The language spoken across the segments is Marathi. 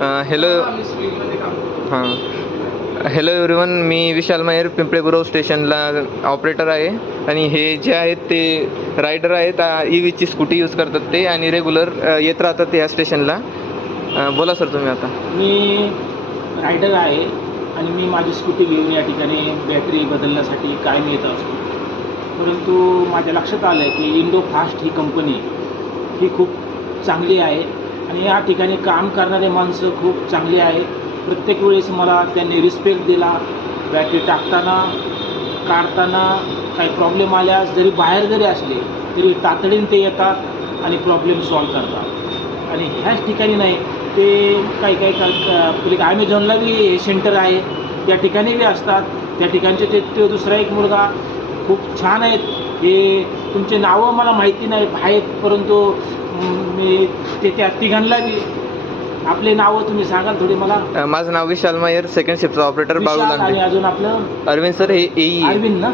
हॅलो हां हॅलो एव्हरीवन, मी विशाल मायर, पिंपळे गुरव स्टेशनला ऑपरेटर आहे. आणि हे जे आहेत ते रायडर आहेत, EVची स्कूटी यूज करतात ते, आणि रेग्युलर येत राहतात ह्या स्टेशनला. बोला सर तुम्ही आता. मी रायडर आहे आणि मी माझी स्कूटी घेऊन या ठिकाणी बॅटरी बदलण्यासाठी कायम येत असतो. परंतु माझ्या लक्षात आलं आहे की इंडो फास्ट ही कंपनी ही खूप चांगली आहे आणि या ठिकाणी काम करणारे माणसं खूप चांगली आहे. प्रत्येक वेळेस मला त्यांनी रिस्पेक्ट दिला. बॅटरी टाकताना काढताना काही प्रॉब्लेम आल्यास जरी बाहेर जरी असले तरी तातडीने ते येतात आणि प्रॉब्लेम सॉल्व करतात. आणि ह्याच ठिकाणी नाही, ते काही ॲमेझॉनला बी हे सेंटर आहे, त्या ठिकाणी बी असतात. त्या ठिकाणचे ते दुसरा एक मुलगा खूप छान आहेत. हे तुमचे नावं मला माहिती नाही आहेत, परंतु मी ते त्या तिघांना बी आपले नावं तुम्ही सांगाल थोडी मला. माझं नाव विशाल मायर, सेकंड शिफ्टचा ऑपरेटर बाळू आणि लांडे. अजून आपलं अरविंद सर, हे EE अरविंद ना,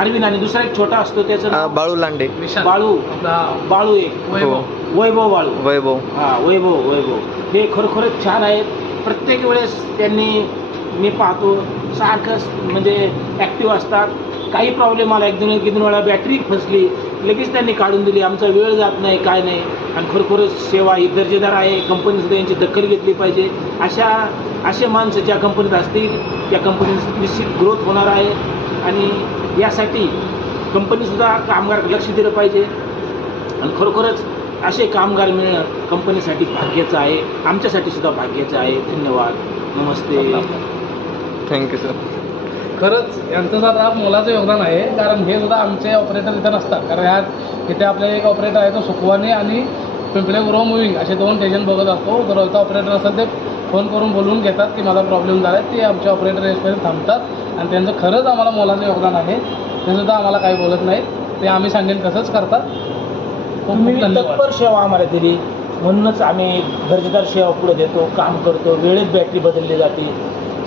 अरविंद. आणि दुसरा एक छोटा असतो त्याचं नाव बाळू लांडे. बाळू एक वैभव बाळू. वैभव. हां, वैभव हे खरोखरच छान आहेत. प्रत्येक वेळेस त्यांनी मी पाहतो सारखं म्हणजे ॲक्टिव्ह असतात. काही प्रॉब्लेम आला, एक दोन वेळा बॅटरी फसली, लगेच त्यांनी काढून दिली. आमचा वेळ जात नाही, काय नाही. आणि खरोखरच सेवा ही दर्जेदार आहे. कंपनीसुद्धा यांची दखल घेतली पाहिजे. असे माणसं ज्या कंपनीत असतील त्या कंपनीत निश्चित ग्रोथ होणार आहे. आणि यासाठी कंपनीसुद्धा कामगार लक्ष दिलं पाहिजे. आणि खरोखरच असे कामगार मिळणं कंपनीसाठी भाग्याचं आहे, आमच्यासाठी सुद्धा भाग्याचं आहे. धन्यवाद, नमस्ते, थँक्यू सर. खरंच यांचं सुद्धा मोलाचं योगदान आहे, कारण हे सुद्धा आमचे ऑपरेटर इथं नसतात. कारण ह्यात इथे आपले एक ऑपरेटर आहे तो सुखवानी आणि पिंपळे गुरव मुव्हिंग असे 2 स्टेशन बघत असतो. जर होता ऑपरेटर असेल ते फोन करून बोलवून घेतात की माझा प्रॉब्लेम झाला आहे. ते आमचे ऑपरेटर येईपर्यंत थांबतात आणि त्यांचं खरंच आम्हाला मोलाचं योगदान आहे. ते सुद्धा आम्हाला काही बोलत नाहीत, ते आम्ही सांगेन तसंच करतात. तुम्ही तत्पर सेवा आम्हाला दिली म्हणूनच आम्ही दर्जेदार सेवा पुढे देतो, काम करतो, वेळेत बॅटरी बदलली जाते,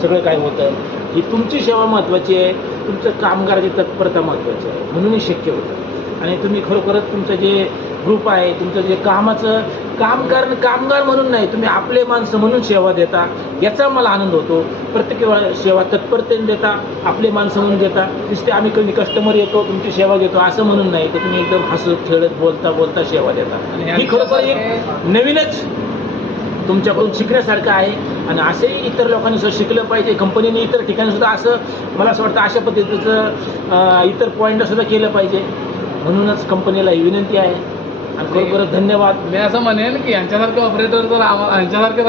सगळं काही होतं. ही तुमची सेवा महत्त्वाची आहे, तुमचं कामगाराची तत्परता महत्त्वाची आहे, म्हणून हे शक्य होतं. आणि तुम्ही खरोखरच तुमचं जे ग्रुप आहे, तुमचं जे कामगार म्हणून नाही, तुम्ही आपले माणसं म्हणून सेवा देता, याचा मला आनंद होतो. प्रत्येक वेळा सेवा तत्परतेने देता, आपले माणसं म्हणून देता. नुसते आम्ही कधी कस्टमर येतो तुमची सेवा घेतो असं म्हणून नाही, तर तुम्ही एकदम हसत खेळत बोलता सेवा देता. ही खरोखर एक नवीनच तुमच्याकडून शिकण्यासारखं आहे. आणि असेही इतर लोकांनी सुद्धा शिकलं पाहिजे. कंपनीने इतर ठिकाणी सुद्धा असं मला असं वाटतं अशा पद्धतीचं इतर पॉईंटला सुद्धा केलं पाहिजे. म्हणूनच कंपनीला ही विनंती आहे. आणि खरोखर धन्यवाद. मी असं म्हणेन की यांच्यासारखे ऑपरेटर जर आम्हाला यांच्यासारखे